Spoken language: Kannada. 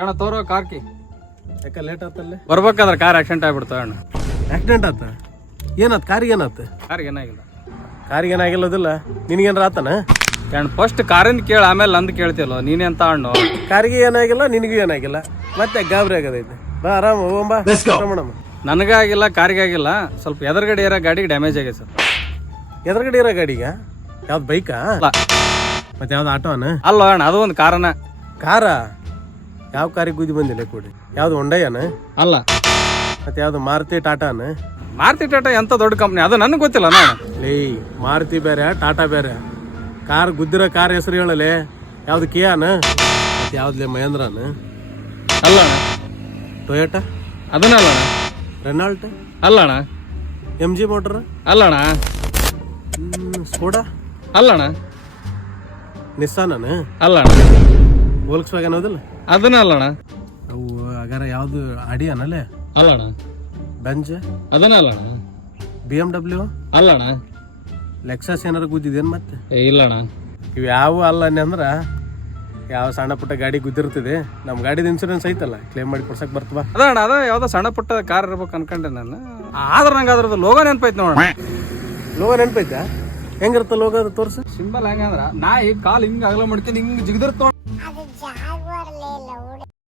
ಅಣ್ಣ ತೋರೋ ಕಾರ್ಕಿ ಯಾಕೆ ಲೇಟ್ ಆತಲ್ಲೇ ಬರ್ಬೇಕಾದ್ರೆ ಕಾರ್ ಆಕ್ಸಿಡೆಂಟ್ ಆಗ್ಬಿಡ್ತ ಅಣ್ಣ. ಆಕ್ಸಿಡೆಂಟ್ ಆತ ಏನಾತ್ ಕಾರಿಗೆ ಏನಾತ ಕಾರ್ಗೆ ಏನಾಗಿಲ್ಲ ಕಾರಿಗೆ ಏನಾಗಿಲ್ಲದಿಲ್ಲ ನಿನಗೇನಾರ ಆತನ ಅಣ್ಣ ಫಸ್ಟ್ ಕಾರಿಂದ ಕೇಳ ಆಮೇಲೆ ನಂದು ಕೇಳ್ತಿಯಲ್ಲ ನೀನೇ ಅಂತ ಅಣ್ಣ. ಕಾರಿಗೆ ಏನಾಗಿಲ್ಲ ನಿನಗೂ ಏನಾಗಿಲ್ಲ ಮತ್ತೆ ಗಾಬರಿ ಆಗದೈತೆ ಬಾ ಆರಾಮ ಹೋಗಂಬಾ ಮೇಡಮ್ ನನಗಾಗಿಲ್ಲ ಕಾರಿಗೆ ಆಗಿಲ್ಲ, ಸ್ವಲ್ಪ ಎದುರುಗಡೆ ಇರೋ ಗಾಡಿಗೆ ಡ್ಯಾಮೇಜ್ ಆಗಿದೆ ಸರ್. ಎದುರುಗಡೆ ಇರೋ ಗಾಡಿಗ ಯಾವ್ದು ಬೈಕಾ ಅಲ್ಲ ಮತ್ತೆ ಯಾವ್ದು ಆಟೋನ ಅಲ್ಲ ಅಣ್ಣ, ಅದು ಒಂದು ಕಾರಣ. ಕಾರ ಯಾವ ಕಾರಿಗೆ ಗುದ್ದಿ ಬಂದಿಲ್ಲ ಕೊಡಿ ಯಾವ್ದು ಹೊಂಡಯ್ಯನ ಅಲ್ಲ ಮತ್ತೆ ಯಾವ್ದು ಮಾರುತಿ ಟಾಟಾನ ಮಾರುತಿ ಟಾಟಾ ಎಂತ ದೊಡ್ಡ ಕಂಪ್ನಿ ಅದು ನನಗೆ ಗೊತ್ತಿಲ್ಲ ಅಣ್ಣ. ಲೇ ಮಾರುತಿ ಬೇರೆ ಟಾಟಾ ಬೇರೆ ಕಾರ್ ಗುದ್ದಿರೋ ಕಾರ್ ಹೆಸರು ಹೇಳಲೆ ಯಾವ್ದು ಕಿಯಾನ ಮತ್ತೆ ಯಾವ್ದ್ಲೆ ಮಹೇಂದ್ರನ ಅಲ್ಲ ಅಣ್ಣ, ಟೊಯೋಟಾ ಅದನ್ನಲ್ಲ ಅಣ್ಣ. ರೆನಾಲ್ಟ್ ಅಲ್ಲ ಅಣ್ಣ, MG ಮೋಟರ್ ಅಲ್ಲ ಅಣ್ಣ, ಸ್ಕೋಡಾ ಅಲ್ಲ ಅಣ್ಣ, ನಿಸ್ಸಾನ ಅಲ್ಲ ಅಣ್ಣ, ವೋಲ್ಕ್ಸ್ ವ್ಯಾಗನ್ ಹೌದಿಲ್ಲ ಅದನ್ನ ಅಲ್ಲ ಅಣ್ಣ. ಅವು ಹಾಗಾರ ಯಾವ್ದು ಅಡಿಯನಲ್ಲೇ ಅಲ್ಲ ಅಣ್ಣ, ಬೆಂಜ್ ಅದನ್ನ ಅಲ್ಲ ಅಣ್ಣ, BMW ಅಲ್ಲ ಅಣ್ಣ, ಲೆಕ್ಸಸ್ ಏನಾರು ಗುದ್ದಿದೇನು ಮತ್ತೆ ಇಲ್ಲ ಅಣ್ಣ. ಇವು ಯಾವ ಅಲ್ಲ ಅಂದ್ರ ಯಾವ ಸಣ್ಣ ಪುಟ್ಟ ಗಾಡಿ ಗುದ್ದಿರ್ತದೆ ನಮ್ಮ ಗಾಡಿದ ಇನ್ಸೂರೆನ್ಸ್ ಐತಲ್ಲ ಕ್ಲೇಮ್ ಮಾಡಿ ಕೊಡ್ಸಕ್ ಬರ್ತವಾ ಅದ ಅಣ್ಣ, ಅದ ಯಾವ್ದೋ ಸಣ್ಣ ಪುಟ್ಟ ಕಾರ್ ಇರ್ಬೇಕು ಅನ್ಕೊಂಡೆ ನಾನು. ಆದ್ರ ನಂಗೆ ಅದ್ರದ್ದು ಲೋಗೋ ನೆನಪೈತಿ ನೋಡೋಣ. ಲೋಗ ನೆನಪೈತಾ ಹೆಂಗಿರುತ್ತ ಲೋಗ ಅದು ತೋರ್ಸು ಸಿಂಬಲ್ ಹೆಂಗಂದ್ರ ನಾಯಿ ಕಾಲ್ ಹಿಂಗ ಅಗಲ ಮಾಡ್ಕೊಂಡು ಹಿಂಗ್ ಜಿಗದಿರ್ತ ಅದು ಜಾಲ